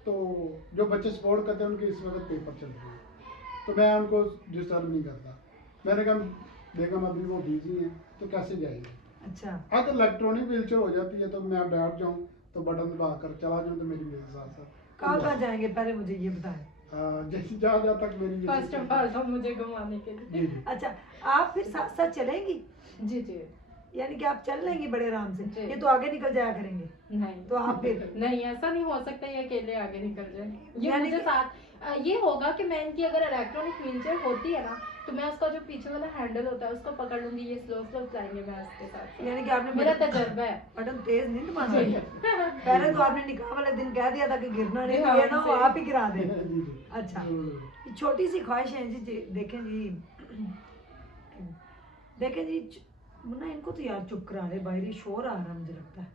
तो जो बच्चे सपोर्ट करते हैं उनके इस वक्त पेपर चल रहे हैं, तो मैं उनको डिस्टर्ब नहीं करता। मैंने कहा बेगम अभी वो बिजी हैं तो कैसे जाएंगे। अच्छा, अगर इलेक्ट्रॉनिक व्हील चेयर हो जाती है तो मैं बैठ जाऊँ तो तो बटन दबा कर चला जाऊँ तो मेरी मेरे साथ साथ कहाँ कहाँ जाएंगे पहले मुझे ये बताएं। जैसे जहाँ जहाँ तक मेरी फर्स्ट ऑफ ऑल तो मुझे घुमाने के लिए। जी जी अच्छा, आप फिर साथ साथ चलेंगी, जी जी यानी कि आप चल लेंगी बड़े आराम से, जी। ये तो आगे निकल जाया करेंगे, नहीं तो आप फिर नहीं, ऐसा नहीं हो सकता ये अकेले आगे निकल जाए। ये यानी मुझे कि- साथ ये होगा कि मैं इनकी अगर इलेक्ट्रॉनिक व्हीलचेयर होती है ना, तो मैं उसका जो पीछे वाला हैंडल होता है उसको पकड़ लूंगी, ये स्लो स्लो चलाएंगे मैं उसके साथ। यानी कि आपने मेरा तजर्बा है। बटन तेज नहीं दबाना जी। है। पहले तो आपने निकाह वाले दिन कह दिया था कि गिरना नहीं, तो हाँ, ये ना वो जी। आप ही गिरा दे। जी जी अच्छा, हम्म। ये छोटी सी ख्वाहिश है जी, देखें जी, देखें जी, मुन्ना इनको तो यार चुप करा दे, बाहरी शोर आ रहा मुझे लगता है।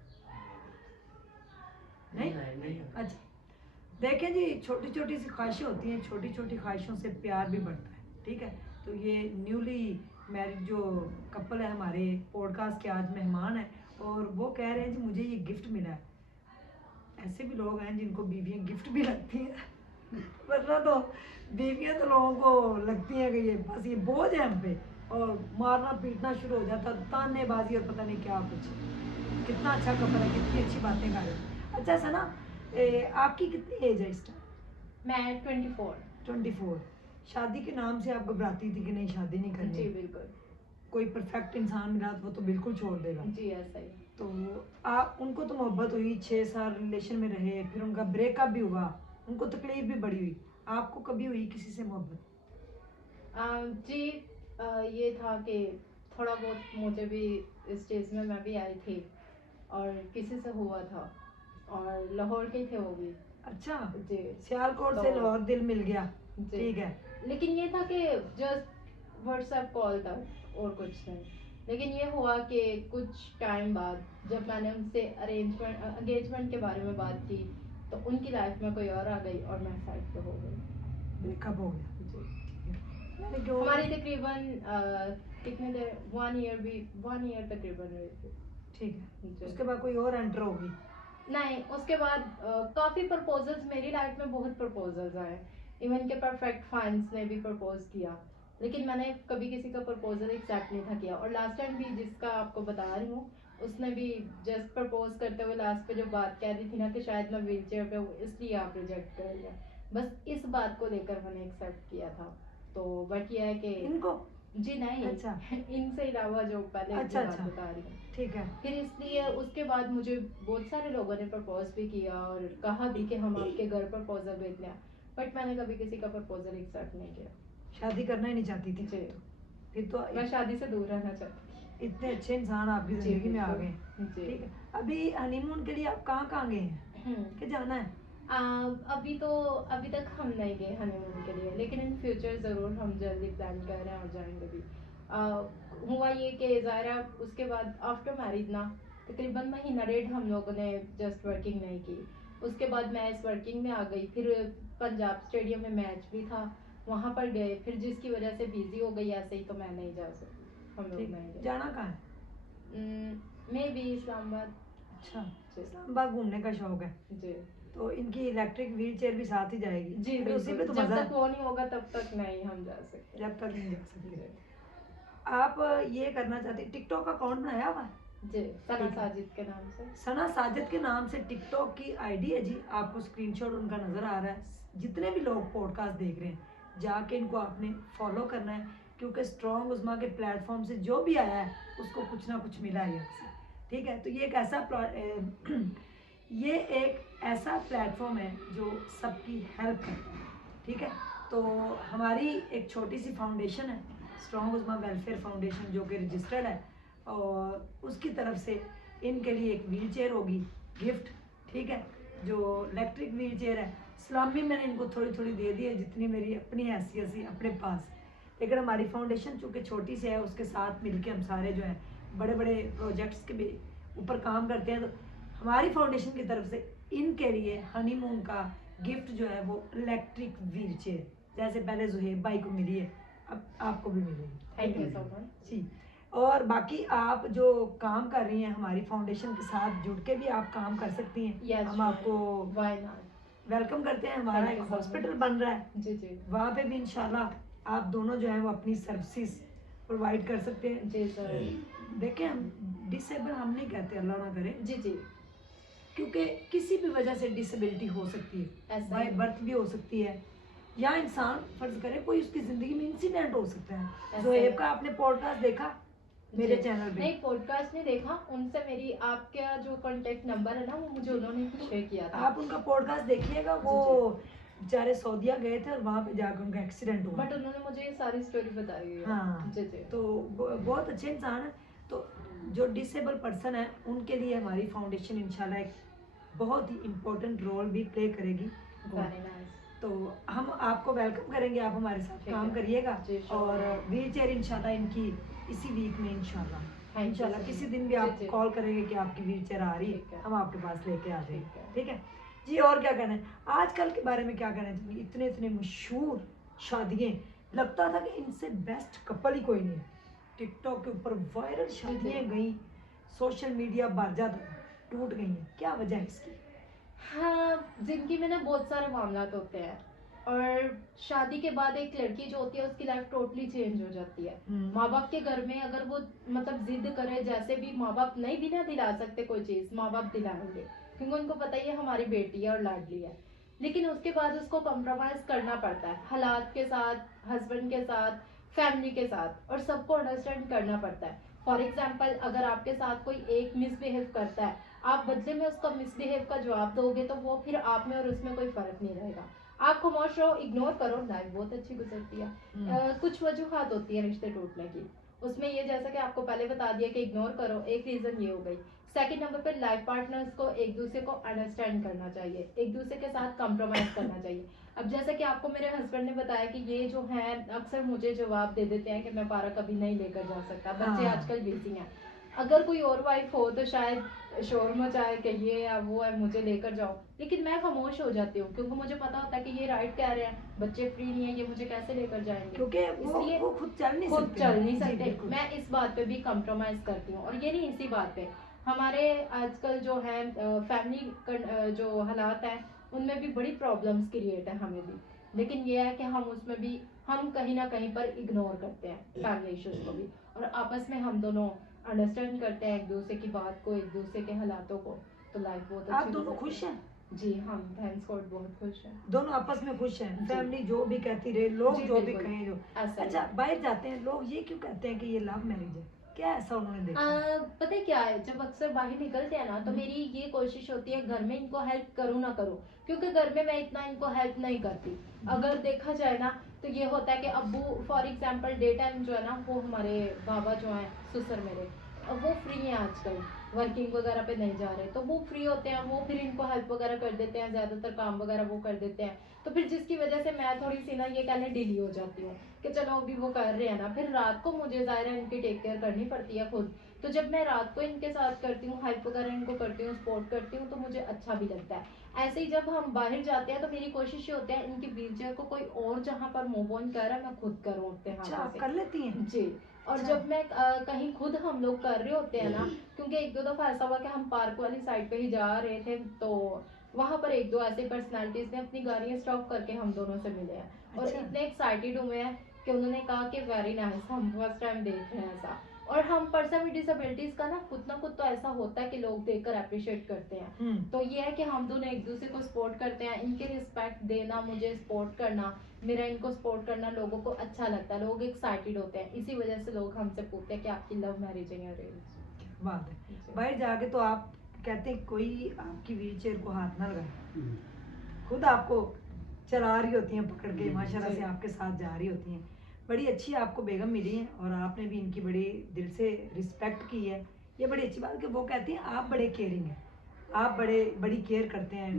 नहीं, अच्छा, देखें जी, छोटी छोटी सी ख्वाहिशें होती हैं, छोटी छोटी ख्वाहिशों से प्यार भी बढ़ता है, ठीक है। तो ये न्यूली मैरिड जो कपल है हमारे पॉडकास्ट के आज मेहमान है, और वो कह रहे हैं जी मुझे ये गिफ्ट मिला है। ऐसे भी लोग हैं जिनको बीवियाँ गिफ्ट भी लगती हैं वरना तो बीवियाँ तो लोगों को लगती हैं कि ये बस ये बोझ है हम पे, और मारना पीटना शुरू हो जाता, तानेबाजी और पता नहीं क्या कुछ। कितना अच्छा कपल है, कितनी अच्छी बातें कर रहे हैं। अच्छा सना, आपकी कितनी एज है इस टाइम? मैं 24। 24। शादी के नाम से आप घबराती थी कि नहीं शादी नहीं जी करनी, बिल्कुल। कोई परफेक्ट इंसान मिला तो वो तो बिल्कुल छोड़ देगा। जी ऐसा ही। तो आप उनको तो मोहब्बत हुई, 6 साल रिलेशन में रहे, फिर उनका ब्रेकअप भी हुआ, उनको तकलीफ भी बड़ी हुई, आपको कभी हुई किसी से मोहब्बत? जी ये था कि थोड़ा बहुत मुझे भी इस स्टेज में मैं भी आई थी और किसी से हुआ था, और लाहौर के थे वो भी। अच्छा, जी सियालकोट से तो- लाहौर दिल मिल गया, जी। ठीक है। लेकिन ये था कि जस्ट व्हाट्सएप कॉल था और कुछ नहीं। लेकिन ये हुआ कि कुछ टाइम बाद जब मैंने उनसे एंगेजमेंट के बारे में बात की, तो उनकी लाइफ में कोई और आ गई और मैं साइड पे हो गई। ब्रेकअप हो गया, जी। ठीक है। यानी कि वो- हमारी तकरीबन कितने देर 1 ईयर तकरीबन हुई थी। ठीक है, जी। उसके बाद कोई और एंटर होगी? नहीं, उसके बाद काफ़ी प्रपोजल्स, मेरी लाइफ में बहुत प्रपोजल्स आए। इवन के परफेक्ट फैंस ने भी प्रपोज किया, लेकिन मैंने कभी किसी का प्रपोजल एक्सेप्ट नहीं था किया। और लास्ट टाइम भी जिसका आपको बता रही हूँ, उसने भी जस्ट प्रपोज करते हुए लास्ट पे जो बात कह रही थी ना कि शायद मैं व्हील चेयर पे हूँ इसलिए आप रिजेक्ट कर लिया, बस इस बात को लेकर मैंने एक्सेप्ट किया था। तो बट ये है कि इनको? जी नहीं, अच्छा। इनसे अलावा जो पहले अच्छा, की बात अच्छा। बता रही हूँ। ठीक है। फिर इसलिए उसके बाद मुझे बहुत सारे लोगों ने प्रपोज भी किया और कहा भी कि हम आपके घर प्रपोजल भेज लें, बट मैंने कभी किसी का प्रपोजल एक्सेप्ट नहीं किया। शादी करना ही नहीं चाहती थी जी। फिर तो मैं शादी से दूर रहना चाहती इतने अच्छे इंसान आपकी जी, जिंदगी में आ बिल्कुल। गए, जी। ठीक है। अभी हनीमून के लिए आप कहाँ कहाँ गए हैं हूँ। कि जाना है? अभी तक हम नहीं गए हनीमून के लिए, लेकिन इन फ्यूचर ज़रूर हम जल्दी प्लान कर रहे हैं और जाएंगे भी। हुआ ये कि ज़ाहिरा उसके बाद आफ्टर मैरिज ना तकरीबन महीना डेढ़ हम लोगों ने जस्ट वर्किंग नहीं की। उसके बाद मैं इस वर्किंग में आ गई, फिर पंजाब स्टेडियम में मैच भी था, वहाँ पर गए, फिर जिसकी वजह से बिजी हो गई ऐसे ही, तो मैं नहीं जा सकती, हम लोग ठीक, नहीं गए। जाना कहाँ है? मे भी इस्लामाबाद। अच्छा, जी। इस्लामाबाद घूमने का शौक है, जी तो इनकी इलेक्ट्रिक व्हील चेयर भी साथ ही जाएगी? जी फिर उसी पे बिल्कुल, तो जब मजा तक वो नहीं होगा तब तक नहीं हम जा सकते। जब तक नहीं जा सकते। जी। आप ये करना चाहते, टिकटॉक अकाउंट बनाया हुआ है? जी सना ठीक है। साजिद के नाम से। सना साजिद के नाम से टिकटॉक की आईडी है जी, आपको स्क्रीनशॉट उनका नज़र आ रहा है। जितने भी लोग पॉडकास्ट देख रहे हैं जाके इनको आपने फॉलो करना है, क्योंकि स्ट्रॉन्ग उस्मा के प्लेटफॉर्म से जो भी आया है उसको कुछ ना कुछ मिला है आपसे, ठीक है। तो ये एक ऐसा ये एक ऐसा प्लेटफॉर्म है जो सबकी हेल्प करता है, ठीक है। तो हमारी एक छोटी सी फाउंडेशन है, स्ट्रॉन्ग उस्मा वेलफेयर फाउंडेशन, जो कि रजिस्टर्ड है, और उसकी तरफ से इनके लिए एक व्हील चेयर होगी गिफ्ट, ठीक है, जो इलेक्ट्रिक व्हील चेयर है। सलामी मैंने इनको थोड़ी थोड़ी दे दी है जितनी मेरी अपनी हैसियत थी अपने पास, लेकिन हमारी फाउंडेशन चूँकि छोटी सी है, उसके साथ मिलके हम सारे जो है बड़े बड़े प्रोजेक्ट्स के भी ऊपर काम करते हैं। तो हमारी फाउंडेशन की तरफ से इनके लिए हनीमून का गिफ्ट जो है वो इलेक्ट्रिक व्हील चेयर, जैसे पहले जुहेब भाई को मिली है अब आपको भी मिलेगी। थैंक यू सो मच जी। और बाकी आप जो काम कर रही हैं हमारी फाउंडेशन के साथ जुड़ के भी आप काम कर सकती हैं। Yes, हम sure. आपको व्हाई नॉट। वेलकम करते हैं। हमारा Thank एक you so हॉस्पिटल much. बन रहा है, जी जी वहाँ पे भी इंशाल्लाह आप दोनों जो हैं वो अपनी सर्विसेज प्रोवाइड कर सकते हैं। जी सर। देखें, हम डिसेबल हम नहीं कहते, अल्लाह ना करे, जी जी क्योंकि किसी भी वजह से डिसेबिलिटी हो सकती है, ऐसा बाय ही। बर्थ भी हो सकती है, या इंसान फर्ज करे कोई उसकी जिंदगी में इंसिडेंट हो सकता है। ऐसा जोएब ही। का आपने पॉडकास्ट देखा मेरे जी। चैनल पे? नहीं, पॉडकास्ट नहीं देखा, उनसे मेरी आपका जो कांटेक्ट नंबर है ना वो मुझे उन्होंने ही शेयर किया था। आप उनका पॉडकास्ट देखिएगा, वो बेचारे सऊदीया गए थे और वहां पे जाकर उनका एक्सीडेंट हुआ। बट उन्होंने मुझे ये सारी स्टोरी बताई है। हाँ, जी जी। तो बहुत अच्छे इंसान है। तो जो डिसेबल पर्सन है उनके लिए हमारी फाउंडेशन इंशाल्लाह एक बहुत ही इम्पोर्टेंट रोल भी प्ले करेगी। Very nice. तो हम आपको वेलकम करेंगे, आप हमारे साथ ठीक काम है। करिएगा। जी, sure. और व्हील चेयर इंशाल्लाह इनकी इसी वीक में इंशाल्लाह Thank you इंशाल्लाह so किसी much. दिन भी जी, आप जी। कॉल करेंगे कि आपकी व्हील चेयर आ रही ठीक है, है। हम आपके पास लेके आ जाएंगे। ठीक है। ठीक है जी। और क्या कहना है आजकल के बारे में, क्या कहना चाहिए? इतने इतने मशहूर शादियाँ, लगता था कि इनसे बेस्ट कपल ही कोई नहीं है। टिकटॉक के ऊपर वायरल शादियाँ गई, सोशल मीडिया भर जाता, टूट गई हैं। क्या वजह है इसकी? हाँ, जिंदगी में ना बहुत सारे मामलात होते हैं, और शादी के बाद एक लड़की जो होती है उसकी लाइफ टोटली चेंज हो जाती है। माँ बाप के घर में अगर वो मतलब जिद करे, जैसे भी माँ बाप नहीं भी ना दिला सकते कोई चीज, माँ बाप दिलाएंगे क्योंकि उनको पता ही है हमारी बेटी है और लाडली है। लेकिन उसके बाद उसको कॉम्प्रोमाइज करना पड़ता है, हालात के साथ, हस्बैंड के साथ, फैमिली के साथ, और सबको अंडरस्टैंड करना पड़ता है। फॉर एग्जाम्पल, अगर आपके साथ कोई एक मिसबिहेव करता है, आप बदले में उसका मिसबिहेव का जवाब दोगे तो वो फिर आप में और उसमें कोई फर्क नहीं रहेगा। आप खामोश रहो, इग्नोर करो, लाइफ बहुत अच्छी गुजरती है। कुछ वजूहात होती है रिश्ते टूटने की, उसमें ये जैसा कि आपको पहले बता दिया कि इग्नोर करो, एक रीजन ये हो गई। सेकंड नंबर पे लाइफ पार्टनर्स को एक दूसरे को अंडरस्टैंड करना चाहिए, एक दूसरे के साथ कॉम्प्रोमाइज करना चाहिए। अब जैसे कि आपको मेरे हस्बैंड ने बताया कि ये जो है अक्सर मुझे जवाब दे देते हैं कि मैं पारा कभी नहीं लेकर जा सकता, बच्चे हाँ। आजकल बिजी हैं। अगर कोई और वाइफ हो तो शायद शोर मचाए कि ये या वो है, मुझे लेकर जाओ, लेकिन मैं खामोश हो जाती हूँ क्योंकि मुझे पता होता है कि ये राइट कह रहे हैं, बच्चे फ्री नहीं है, ये मुझे कैसे लेकर जाएंगे, क्योंकि इसलिए वो खुद चल नहीं खुद सकते। चल नहीं जी, सकते। बिल्कुल। मैं इस बात पे भी कॉम्प्रोमाइज करती हूँ। और ये नहीं, इसी बात पे हमारे आजकल जो है फैमिली जो हालात हैं उनमें भी बड़ी प्रॉब्लम्स क्रिएट है हमें भी, लेकिन ये है कि हम उसमें भी हम कहीं ना कहीं पर इग्नोर करते हैं फैमिली इश्यूज को भी, और आपस में हम दोनों अंडरस्टैंड करते हैं एक दूसरे की बात को, एक दूसरे के हालातों को, तो लाइफ बहुत अच्छी आप दोनों गुजरती खुश है। हैं? जी, हम थैंक्स गॉड बहुत खुश हैं। दोनों आपस में खुश हैं? जी। फैमिली जो भी कहती रहे, लोग जी, जो भी बिल्कुल। कहें, जो ऐसा ही अच्छा है। बाहर जाते हैं लोग ये क्यों कहते हैं कि ये लव मैरिज है? क्या ऐसा उन्होंने देखा? पता है क्या है, जब अक्सर बाहर निकलते हैं ना तो मेरी ये कोशिश होती है घर में इनको हेल्प करूँ ना करूँ, क्योंकि घर में मैं इतना इनको हेल्प नहीं करती। अगर देखा जाए ना तो ये होता है कि अब्बू फॉर एग्जांपल डे टाइम जो है ना, वो हमारे बाबा जो हैं ससुर मेरे, अब वो फ्री हैं आजकल, वर्किंग वगैरह पे नहीं जा रहे, तो वो फ्री होते हैं, वो फिर इनको हेल्प वगैरह कर देते हैं, ज्यादातर काम वगैरह वो कर देते हैं। तो फिर जिसकी वजह से मैं थोड़ी सी ना ये कहने ढीली हो जाती हूँ कि चलो अभी वो कर रहे हैं ना, फिर रात को मुझे ज़ाहिर है इनकी टेक केयर करनी पड़ती है खुद। तो जब मैं रात को इनके साथ करती हूँ, हेल्प वगैरह इनको करती हूँ, सपोर्ट करती हूँ, तो मुझे अच्छा भी लगता है। ऐसे ही जब हम बाहर जाते हैं तो मेरी कोशिश ये होती है इनकी व्हीलचेयर को कोई और जहाँ पर मूव ऑन कर रहा है मैं खुद करूँ अपने अच्छा, हाथों आप से। कर लेती हैं? जी। और अच्छा। जब मैं कहीं खुद हम लोग कर रहे होते हैं ना, क्योंकि एक दो दफा ऐसा हुआ कि हम पार्क वाली साइड पे ही जा रहे थे, तो वहां पर एक दो ऐसे पर्सनालिटीज ने अपनी गाड़ियां स्टॉप करके हम दोनों से मिले हैं, और अच्छा। इतने एक्साइटेड हुए हैं कि उन्होंने कहा कि वेरी नाइस, हम फर्स्ट टाइम देख रहे हैं ऐसा। और हम पर्सन विद डिसेबिलिटीज का ना कुछ तो ऐसा होता है कि लोग देखकर अप्रिशिएट करते हैं। तो ये है कि हम दोनों एक दूसरे को सपोर्ट करते हैं, इनके रिस्पेक्ट देना, मुझे सपोर्ट करना, मेरा इनको सपोर्ट करना लोगों को अच्छा लगता है, लोग एक्साइटेड होते हैं। इसी वजह से लोग हमसे पूछते हैं कि आपकी लव मैरिज है या अरेंज। बात है बाहर जाके तो आप कहते हैं कोई आपकी व्हीलचेयर को हाथ ना लगाए, खुद आपको चला रही होती हैं पकड़ के, माशाल्लाह से आपके साथ जा रही होती हैं। बड़ी अच्छी आपको बेगम मिली है और आपने भी इनकी बड़ी दिल से रिस्पेक्ट की है। ये बड़ी अच्छी बात है कि वो कहती हैं आप बड़े केयरिंग हैं, आप बड़ी केयर करते हैं।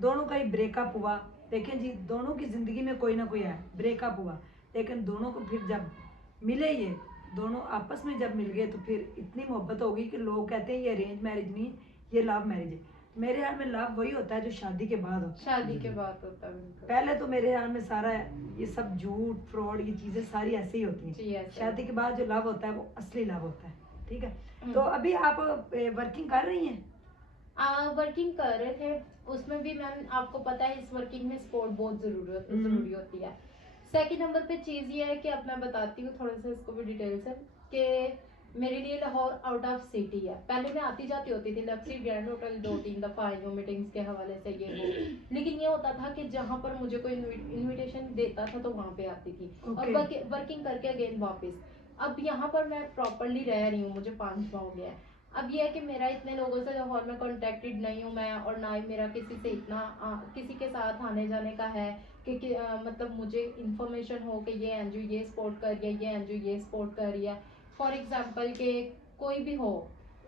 दोनों का ही ब्रेकअप हुआ, देखें जी, दोनों की ज़िंदगी में कोई ना कोई है, ब्रेकअप हुआ, लेकिन दोनों को फिर जब मिले, ये दोनों आपस में जब मिल गए तो फिर इतनी मोहब्बत हो गई कि लोग कहते हैं ये अरेंज मैरिज नहीं, ये लव मैरिज है। मेरे ख्याल में लव वही होता है जो शादी के बाद होता है। शादी के बाद होता है बिल्कुल। पहले तो मेरे ख्याल में सारा ये सब झूठ फ्रॉड ये चीज़ें सारी ऐसे ही होती जी, हैं। ऐसे। शादी के बाद जो लव होता है वो असली लव होता है। ठीक है, हम्म। तो अभी आप वर्किंग कर रही हैं? वर्किंग कर रहे थे, उसमें भी मैम आपको पता है इस वर्किंग में सपोर्ट बहुत जरूरी होती है। सेकंड नंबर पे चीज़ ये है कि अब मैं बताती हूँ थोड़ा सा इसको भी डिटेल से, कि मेरे लिए लाहौर आउट ऑफ सिटी है। पहले मैं आती जाती होती थी लक्सी ग्रैंड होटल 2-3 दफ़ा आई हूँ मीटिंग्स के हवाले से ये वो, लेकिन ये होता था कि जहाँ पर मुझे कोई इनविटेशन देता था तो वहाँ पे आती थी और Okay. वर्किंग करके अगेन वापस। अब यहाँ पर मैं प्रॉपरली रह रही हूँ, मुझे 5 माह हो गया है। अब ये है कि मेरा इतने लोगों से लाहौर में कॉन्टेक्टेड नहीं हूँ मैं, और ना ही मेरा किसी से इतना किसी के साथ आने जाने का है कि मतलब मुझे इन्फॉर्मेशन हो कि ये एनजीओ ये सपोर्ट कर रही है, ये एनजीओ ये सपोर्ट कर रही है। फॉर एग्जांपल के कोई भी हो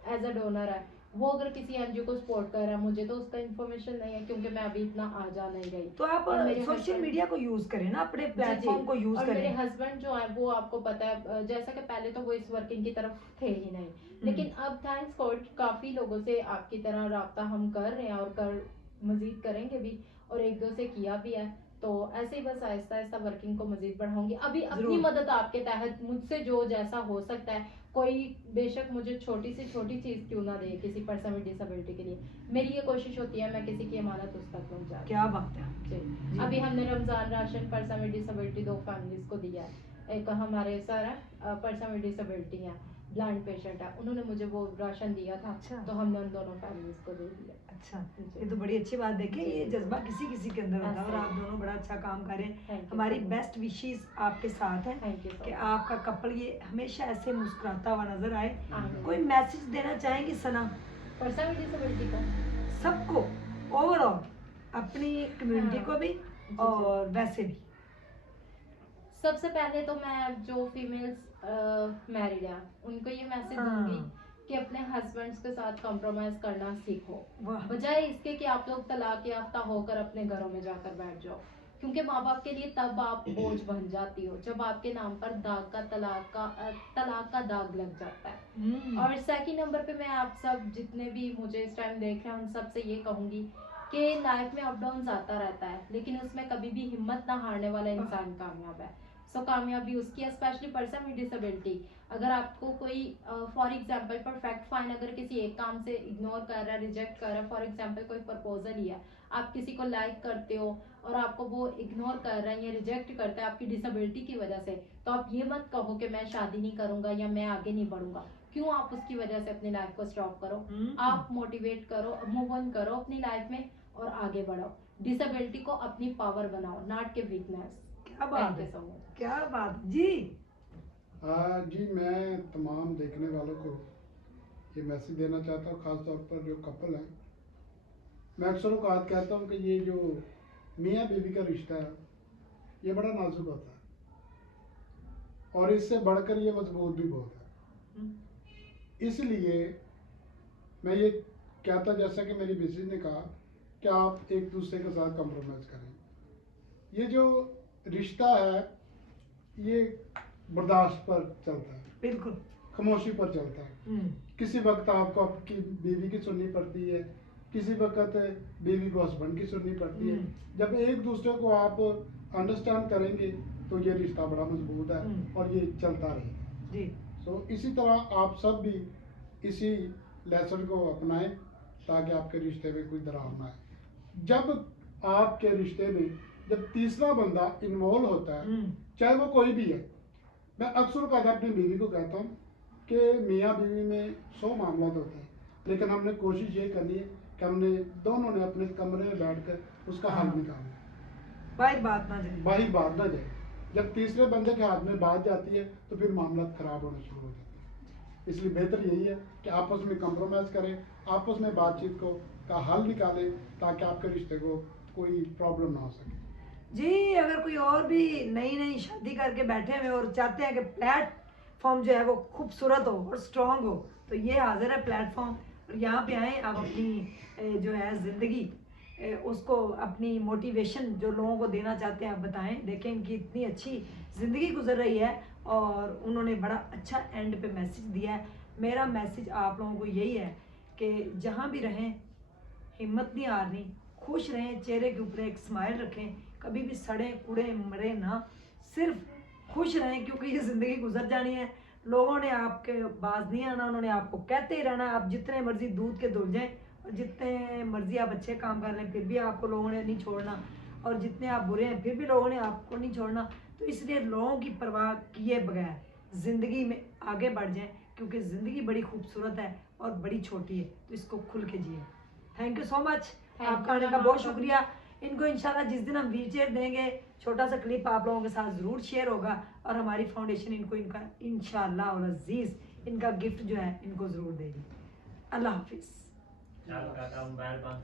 एज अ डोनर है, वो अगर किसी एनजीओ को सपोर्ट कर रहा है, मुझे तो उसका इन्फॉर्मेशन नहीं है क्योंकि मैं अभी इतना आ जा नहीं रही। तो आप और मेरे सोशल husband- मीडिया को यूज करें ना, अपने जी, प्लेटफॉर्म को यूज और मेरे करें। हस्बैंड जो है वो आपको पता है जैसा कि पहले तो वो इस वर्किंग की तरफ थे ही नहीं, लेकिन अब थैंक्स गॉड काफी लोगों से आपकी तरह राब्ता हम कर रहे हैं और कर मजीद करेंगे भी, और एक दो से किया भी है। तो ऐसे ही बस आहिस्ता आहिस्ता वर्किंग को मजीद बढ़ाऊंगी। अभी अपनी जरूर। मदद आपके तहत मुझसे जो जैसा हो सकता है, कोई बेशक मुझे छोटी से छोटी चीज क्यों ना दे किसी पर्सन विद डिसेबिलिटी के लिए, मेरी ये कोशिश होती है मैं किसी की अमानत उस तक पहुंचा दूं। क्या बात है। जी। जी। अभी हमने Ramzan ration person with disability 2 families को दिया है। एक हमारे सर है पर्सन विद डिसेबिलिटी है, ब्लाइंड पेशेंट है, उन्होंने मुझे वो राशन दिया था। अच्छा। तो हमने उन दोनों फैमिलीज को दे दिया। अच्छा, जी। ये तो बड़ी अच्छी बात। देखिए जी। ये जज्बा किसी किसी के अंदर होता है और ऐसे। आप दोनों बड़ा अच्छा काम कर रहे हैं। Thank you हमारी so much. बेस्ट विशेस आपके साथ है थैंक यू कि सो आपका कपल ये हमेशा ऐसे मुस्कुराता हुआ नजर आए। आमीन। कोई मैसेज देना चाहेंगी सना मच। पर्सन विद डिसेबिलिटी का सबको, ओवरऑल अपनी कम्युनिटी हाँ। को भी जी, जी। और वैसे भी? सबसे पहले तो मैं जो फीमेल्स मैरिड है उनको ये मैसेज हाँ। दूंगी कि अपने हस्बैंड्स के साथ कॉम्प्रोमाइज करना सीखो, वाह। बजाय इसके कि आप लोग तलाक याफ्ता होकर अपने घरों में जाकर बैठ जाओ, क्योंकि माँ बाप के लिए तब आप बोझ बन जाती हो जब आपके नाम पर तलाक का दाग लग जाता है। और सेकंड नंबर पे मैं आप सब जितने भी मुझे इस टाइम देख रहे हैं उन सब से ये कहूंगी कि लाइफ में अप डाउन आता रहता है, लेकिन उसमें कभी भी हिम्मत ना हारने वाला इंसान कामयाब है। सो कामयाबी उसकी है, स्पेशली पर्सन विद डिसेबिलिटी। अगर आपको कोई फॉर एग्जांपल परफेक्ट फाइन अगर किसी एक काम से इग्नोर कर रहा है, रिजेक्ट कर रहा है, फॉर एग्जांपल कोई प्रपोजल ही है, आप किसी को लाइक करते हो और आपको वो इग्नोर कर रहा है या रिजेक्ट करता है आपकी डिसेबिलिटी की वजह से, तो आप ये मत कहो कि मैं शादी नहीं करूंगा या मैं आगे नहीं बढ़ूंगा। क्यों आप उसकी वजह से अपनी लाइफ को स्टॉप करो? आप मोटिवेट करो, मूव ऑन करो अपनी लाइफ में और आगे बढ़ो। डिसेबिलिटी को अपनी पावर बनाओ, नॉट के वीकनेस। क्या बात है, सो मच। क्या बात जी। जी मैं तमाम देखने वालों को ये मैसेज देना चाहता हूँ, ख़ास तौर पर जो कपल हैं। मैं अक्सर औकात कहता हूँ कि ये जो मियाँ बीवी का रिश्ता है ये बड़ा नाजुक होता है और इससे बढ़कर ये मजबूत भी बहुत है। इसलिए मैं ये कहता, जैसा कि मेरी मिसेज ने कहा, कि आप एक दूसरे के साथ कॉम्प्रोमाइज़ करें। ये जो रिश्ता है ये बर्दाश्त पर चलता है, बिल्कुल। खामोशी पर चलता है। किसी वक्त आपको आपकी बीवी की सुननी पड़ती है, किसी वक्त बीवी को हस्बैंड की सुननी पड़ती है। जब एक दूसरे को आप अंडरस्टैंड करेंगे तो ये रिश्ता बड़ा मजबूत है और ये चलता रहेगा जी। तो इसी तरह आप सब भी इसी लेसन को अपनाएं ताकि आपके रिश्ते में कोई दरार ना आए। जब आपके रिश्ते में जब तीसरा बंदा इन्वॉल्व होता है, चाहे वो कोई भी है, मैं अक्सर कहता अपनी बीवी को कहता हूँ कि मियाँ बीवी में 100 मामला होते हैं, लेकिन हमने कोशिश ये करनी है कि हमने दोनों ने अपने कमरे में बैठकर उसका हल निकालना, बाहर बात ना जाए। बाहर बात ना जाए। जब तीसरे बंदे के हाथ में बात जाती है तो फिर मामला खराब होना शुरू हो जाता है। इसलिए बेहतर यही है कि आपस में कंप्रोमाइज़ करें, आपस में बातचीत का हल निकालें ताकि आपके रिश्ते को कोई प्रॉब्लम ना हो सके। जी, अगर कोई और भी नई शादी करके बैठे हुए और चाहते हैं कि प्लेटफॉर्म जो है वो खूबसूरत हो और स्ट्रांग हो, तो ये हाजिर है प्लेटफॉर्म। और यहाँ पे आए, आप अपनी जो है ज़िंदगी उसको, अपनी मोटिवेशन जो लोगों को देना चाहते हैं आप बताएं। देखें इनकी इतनी अच्छी ज़िंदगी गुजर रही है और उन्होंने बड़ा अच्छा एंड पे मैसेज दिया है। मेरा मैसेज आप लोगों को यही है कि जहाँ भी रहें हिम्मत नहीं हारनी, खुश रहें, चेहरे के ऊपर एक स्माइल रखें, कभी भी सड़े कूड़े मरे ना, सिर्फ खुश रहें, क्योंकि ये ज़िंदगी गुजर जानी है। लोगों ने आपके बाज नहीं आना, उन्होंने आपको कहते ही रहना। आप जितने मर्जी दूध के धुल जाएं और जितने मर्जी आप अच्छे काम कर लें, फिर भी आपको लोगों ने नहीं छोड़ना, और जितने आप बुरे हैं फिर भी लोगों ने आपको नहीं छोड़ना। तो इसलिए लोगों की परवाह किए बगैर ज़िंदगी में आगे बढ़ जाएं, क्योंकि ज़िंदगी बड़ी खूबसूरत है और बड़ी छोटी है, तो इसको खुल के जिए। Thank you so much, Thank आपका you, आने का मैम, बहुत आपका भी। शुक्रिया। इनको इंशाल्लाह जिस दिन हम व्हील चेयर देंगे, छोटा सा क्लिप आप लोगों के साथ ज़रूर शेयर होगा, और हमारी फाउंडेशन इनको इनका इंशाल्लाह और अजीज़ इनका गिफ्ट जो है इनको ज़रूर देगी। अल्लाह हाफिज़। चल काका मोबाइल बंद